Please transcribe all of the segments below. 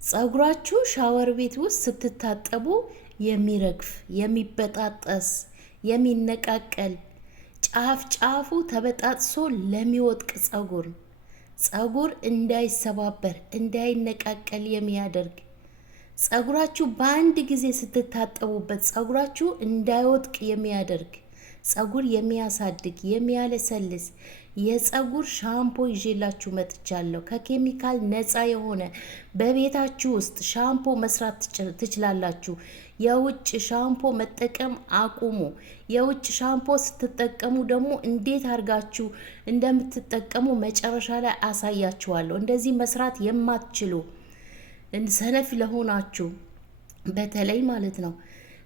ጸጉራችሁ ሻወር ቤት ውስጥ ስትታጠቡ የሚረግፍ፣ የሚበጣጠስ፣ የሚነቃቀል ጫፍ ጫፉ ተበጣጥሶ ለሚወድቅ ጸጉር እንዳይሰባበር እንዳይነቃቀል የሚያደርግ ጸጉራችሁ በአንድ ጊዜ ስትታጠቡበት ጸጉራችሁ እንዳይወድቅ የሚያደርግ ጸጉር የሚያሳድግ የሚያለሰልስ የጸጉር ሻምፖ ይዤላችሁ መጥቻለሁ። ከኬሚካል ነፃ የሆነ በቤታችሁ ውስጥ ሻምፖ መስራት ትችላላችሁ። የውጭ ሻምፖ መጠቀም አቁሙ። የውጭ ሻምፖ ስትጠቀሙ ደግሞ እንዴት አድርጋችሁ እንደምትጠቀሙ መጨረሻ ላይ አሳያችኋለሁ። እንደዚህ መስራት የማትችሉ ሰነፍ ለሆናችሁ በተለይ ማለት ነው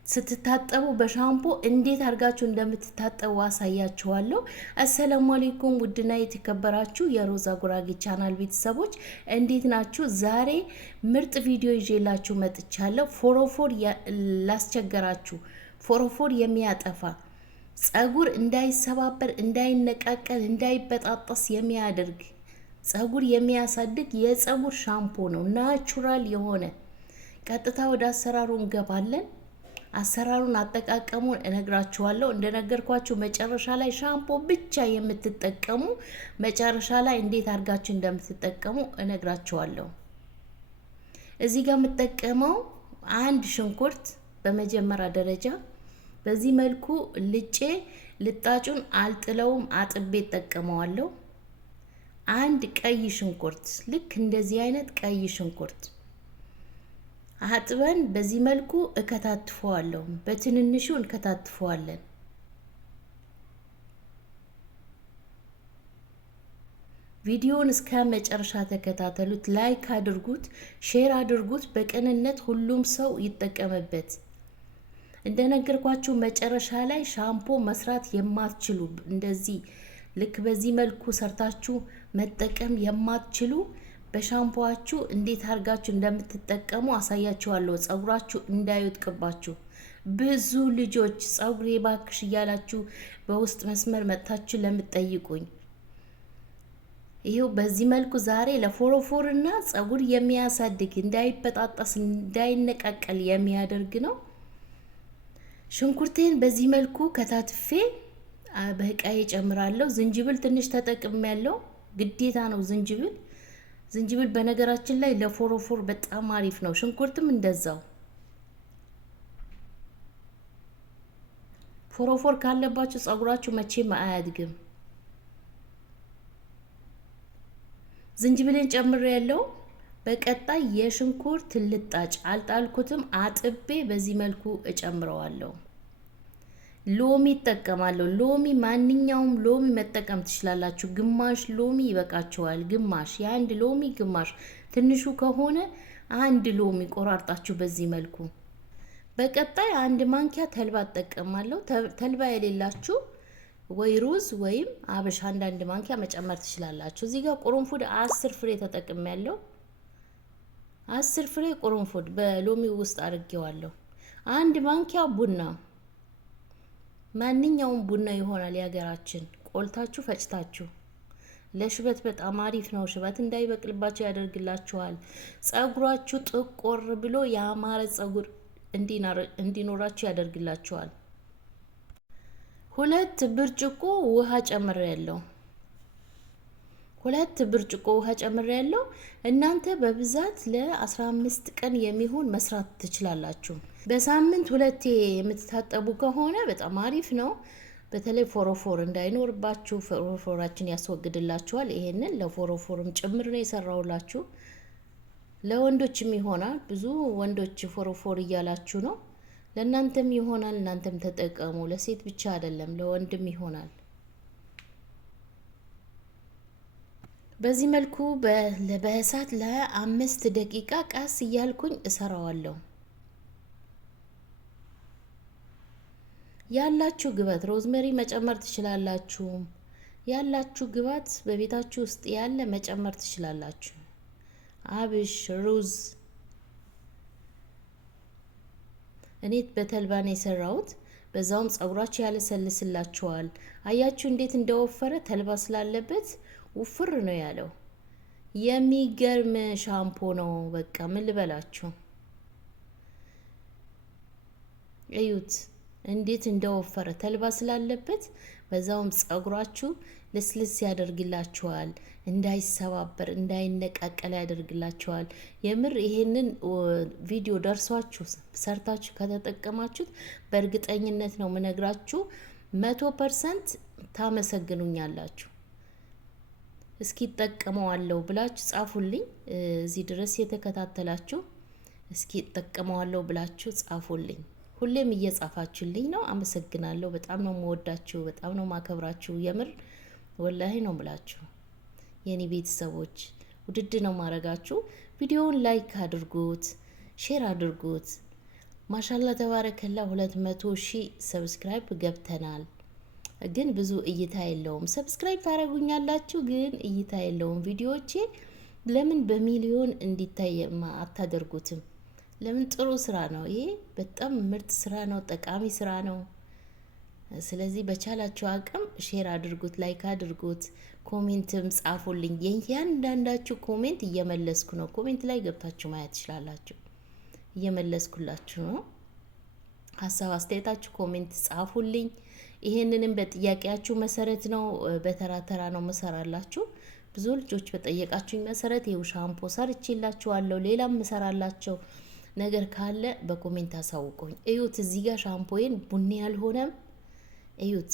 ስትታጠቡ በሻምፖ እንዴት አድርጋችሁ እንደምትታጠቡ አሳያችኋለሁ። አሰላሙ አለይኩም ውድና የተከበራችሁ የሮዛ ጉራጌ ቻናል ቤተሰቦች እንዴት ናችሁ? ዛሬ ምርጥ ቪዲዮ ይዤላችሁ መጥቻለሁ። ፎሮፎር ላስቸገራችሁ፣ ፎሮፎር የሚያጠፋ ጸጉር እንዳይሰባበር፣ እንዳይነቃቀል፣ እንዳይበጣጠስ የሚያደርግ ጸጉር የሚያሳድግ የጸጉር ሻምፖ ነው። ናቹራል የሆነ ቀጥታ ወደ አሰራሩ እንገባለን። አሰራሩን አጠቃቀሙን እነግራችኋለሁ። እንደነገርኳችሁ መጨረሻ ላይ ሻምፖ ብቻ የምትጠቀሙ መጨረሻ ላይ እንዴት አድርጋችሁ እንደምትጠቀሙ እነግራችኋለሁ። እዚህ ጋር የምጠቀመው አንድ ሽንኩርት በመጀመሪያ ደረጃ በዚህ መልኩ ልጬ ልጣጩን አልጥለውም፣ አጥቤ እጠቀመዋለሁ። አንድ ቀይ ሽንኩርት ልክ እንደዚህ አይነት ቀይ ሽንኩርት አጥበን በዚህ መልኩ እከታትፈዋለሁ። በትንንሹ እንከታትፈዋለን። ቪዲዮውን እስከ መጨረሻ ተከታተሉት። ላይክ አድርጉት፣ ሼር አድርጉት። በቅንነት ሁሉም ሰው ይጠቀምበት። እንደነገርኳችሁ መጨረሻ ላይ ሻምፖ መስራት የማትችሉ እንደዚህ ልክ በዚህ መልኩ ሰርታችሁ መጠቀም የማትችሉ በሻምፖአችሁ እንዴት አድርጋችሁ እንደምትጠቀሙ አሳያችኋለሁ። ጸጉራችሁ እንዳይወድቅባችሁ። ብዙ ልጆች ጸጉሬ ባክሽ እያላችሁ በውስጥ መስመር መጥታችሁ ለምትጠይቁኝ ይሄው በዚህ መልኩ ዛሬ ለፎሮፎርና ጸጉር የሚያሳድግ እንዳይበጣጠስ እንዳይነቃቀል የሚያደርግ ነው። ሽንኩርቴን በዚህ መልኩ ከታትፌ በእቃዬ ጨምራለሁ። ዝንጅብል ትንሽ ተጠቅሜያለሁ። ግዴታ ነው ዝንጅብል በነገራችን ላይ ለፎሮፎር በጣም አሪፍ ነው። ሽንኩርትም እንደዛው። ፎሮፎር ካለባችሁ ጸጉራችሁ መቼም አያድግም። ዝንጅብልን ጨምሬያለሁ። በቀጣይ የሽንኩርት ልጣጭ አልጣልኩትም፣ አጥቤ በዚህ መልኩ እጨምረዋለሁ። ሎሚ እጠቀማለሁ። ሎሚ ማንኛውም ሎሚ መጠቀም ትችላላችሁ። ግማሽ ሎሚ ይበቃችኋል። ግማሽ የአንድ ሎሚ ግማሽ፣ ትንሹ ከሆነ አንድ ሎሚ ቆራርጣችሁ በዚህ መልኩ። በቀጣይ አንድ ማንኪያ ተልባ እጠቀማለሁ። ተልባ የሌላችሁ ወይ ሩዝ ወይም አበሻ አንዳንድ ማንኪያ መጨመር ትችላላችሁ። እዚህ ጋር ቁርንፉድ 10 ፍሬ ተጠቅሜያለሁ። 10 ፍሬ ቁርንፉድ በሎሚው ውስጥ አድርጌዋለሁ። አንድ ማንኪያ ቡና፣ ማንኛውም ቡና ይሆናል የሀገራችን፣ ቆልታችሁ ፈጭታችሁ። ለሽበት በጣም አሪፍ ነው። ሽበት እንዳይበቅልባችሁ ያደርግላችኋል። ጸጉራችሁ ጥቆር ብሎ ያማረ ጸጉር እንዲኖራችሁ ያደርግላችኋል። 2 ብርጭቆ ውሃ ጨምሬያለሁ። 2 ብርጭቆ ውሃ ጨምሬያለሁ። እናንተ በብዛት ለ15 ቀን የሚሆን መስራት ትችላላችሁ። በሳምንት 2 የምትታጠቡ ከሆነ በጣም አሪፍ ነው። በተለይ ፎሮፎር እንዳይኖርባችሁ ፎሮፎራችን ያስወግድላችኋል። ይሄንን ለፎሮፎርም ጭምር ነው የሰራውላችሁ። ለወንዶችም ይሆናል። ብዙ ወንዶች ፎሮፎር እያላችሁ ነው። ለእናንተም ይሆናል። እናንተም ተጠቀሙ። ለሴት ብቻ አይደለም፣ ለወንድም ይሆናል። በዚህ መልኩ በእሳት ለ5 ደቂቃ ቀስ እያልኩኝ እሰራዋለሁ። ያላችሁ ግባት ሮዝሜሪ መጨመር ትችላላችሁ። ያላችሁ ግባት በቤታችሁ ውስጥ ያለ መጨመር ትችላላችሁ። አብሽ፣ ሩዝ። እኔ በተልባ ነው የሰራሁት። በዛውም ጸጉራችሁ ያለሰልስላችኋል። አያችሁ እንዴት እንደወፈረ? ተልባ ስላለበት ውፍር ነው ያለው። የሚገርም ሻምፖ ነው። በቃ ምን ልበላችሁ፣ እዩት እንዴት እንደወፈረ ተልባ ስላለበት፣ በዛውም ጸጉራችሁ ልስልስ ያደርግላችኋል፣ እንዳይሰባበር እንዳይነቃቀል ያደርግላችኋል። የምር ይሄንን ቪዲዮ ደርሷችሁ ሰርታችሁ ከተጠቀማችሁት በእርግጠኝነት ነው ምነግራችሁ 100% ታመሰግኑኛላችሁ። እስኪ እጠቀመዋለሁ ብላችሁ ጻፉልኝ። እዚህ ድረስ የተከታተላችሁ እስኪ እጠቀመዋለሁ ብላችሁ ጻፉልኝ። ሁሌም እየጻፋችሁልኝ ነው። አመሰግናለሁ። በጣም ነው የምወዳችሁ፣ በጣም ነው ማከብራችሁ። የምር ወላሂ ነው ብላችሁ የኔ ቤተሰቦች ውድድ ነው ማረጋችሁ። ቪዲዮውን ላይክ አድርጉት፣ ሼር አድርጉት። ማሻላ ተባረከላ 200,000 ሰብስክራይብ ገብተናል። ግን ብዙ እይታ የለውም። ሰብስክራይብ ታረጉኛላችሁ፣ ግን እይታ የለውም። ቪዲዮዎቼ ለምን በሚሊዮን እንዲታይ አታደርጉትም? ለምን? ጥሩ ስራ ነው ይሄ፣ በጣም ምርጥ ስራ ነው፣ ጠቃሚ ስራ ነው። ስለዚህ በቻላችሁ አቅም ሼር አድርጉት፣ ላይክ አድርጉት፣ ኮሜንትም ጻፉልኝ። የእያንዳንዳችሁ ኮሜንት እየመለስኩ ነው። ኮሜንት ላይ ገብታችሁ ማየት ትችላላችሁ። እየመለስኩላችሁ ነው። ሀሳብ አስተያየታችሁ ኮሜንት ጻፉልኝ። ይሄንንም በጥያቄያችሁ መሰረት ነው፣ በተራ ተራ ነው መሰራላችሁ። ብዙ ልጆች በጠየቃችሁኝ መሰረት ይኸው ሻምፖ ሰርቼላችኋለሁ። ሌላም መሰራላችሁ ነገር ካለ በኮሜንት አሳውቁኝ። እዩት፣ እዚህ ጋር ሻምፖዬን ቡኒ ያልሆነም እዩት።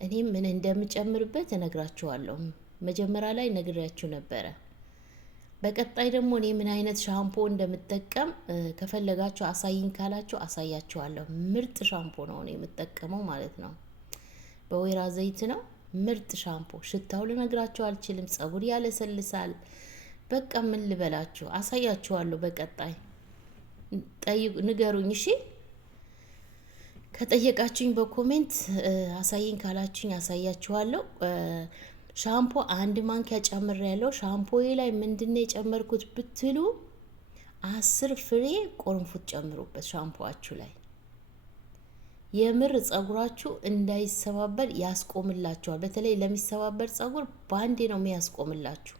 እኔም ምን እንደምጨምርበት እነግራችኋለሁ። መጀመሪያ ላይ ነግሬያችሁ ነበረ። በቀጣይ ደግሞ እኔ ምን አይነት ሻምፖ እንደምጠቀም ከፈለጋችሁ አሳይኝ ካላችሁ አሳያችኋለሁ። ምርጥ ሻምፖ ነው እኔ የምጠቀመው ማለት ነው። በወይራ ዘይት ነው። ምርጥ ሻምፖ፣ ሽታው ልነግራችሁ አልችልም። ጸጉር ያለሰልሳል። በቃ ምን ልበላችሁ፣ አሳያችኋለሁ በቀጣይ። ጠይቁ፣ ንገሩኝ። እሺ ከጠየቃችሁኝ በኮሜንት አሳይኝ ካላችሁኝ አሳያችኋለሁ። ሻምፖ 1 ማንኪያ ጨምሬያለሁ። ሻምፖዬ ላይ ምንድነው የጨመርኩት ብትሉ 10 ፍሬ ቆርንፉት ጨምሩበት ሻምፖአችሁ ላይ። የምር ጸጉራችሁ እንዳይሰባበር ያስቆምላችኋል። በተለይ ለሚሰባበር ጸጉር ባንዴ ነው የሚያስቆምላችሁ።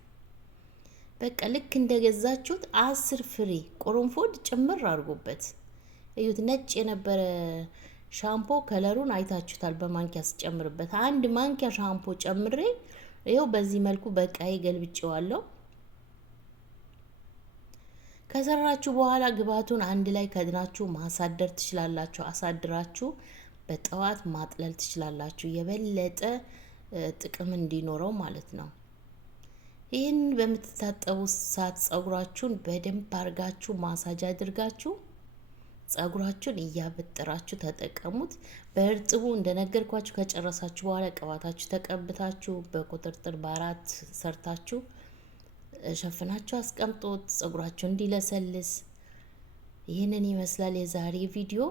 በቃ ልክ እንደገዛችሁት 10 ፍሬ ቆርንፉድ ጭምር አድርጉበት። እዩት፣ ነጭ የነበረ ሻምፖ ከለሩን አይታችሁታል። በማንኪያ ስጨምርበት 1 ማንኪያ ሻምፖ ጨምሬ ይኸው በዚህ መልኩ በቃይ ገልብጬዋለሁ። ከሰራችሁ በኋላ ግብአቱን አንድ ላይ ከድናችሁ ማሳደር ትችላላችሁ። አሳድራችሁ በጠዋት ማጥለል ትችላላችሁ፣ የበለጠ ጥቅም እንዲኖረው ማለት ነው። ይህን በምትታጠቡ ሰዓት ጸጉራችሁን በደንብ አርጋችሁ ማሳጅ አድርጋችሁ ጸጉራችሁን እያበጠራችሁ ተጠቀሙት። በእርጥቡ እንደነገርኳችሁ ከጨረሳችሁ በኋላ ቅባታችሁ ተቀብታችሁ በቁጥርጥር በ4 ሰርታችሁ ሸፍናችሁ አስቀምጦት ጸጉራችሁ እንዲለሰልስ። ይህንን ይመስላል የዛሬ ቪዲዮ።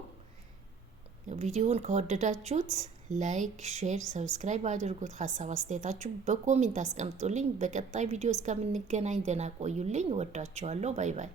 ቪዲዮውን ከወደዳችሁት ላይክ፣ ሼር፣ ሰብስክራይብ አድርጉት። ሀሳብ አስተያየታችሁ በኮሜንት አስቀምጡልኝ። በቀጣይ ቪዲዮ እስከምንገናኝ ደህና ቆዩልኝ። ወዳችኋለሁ። ባይ ባይ።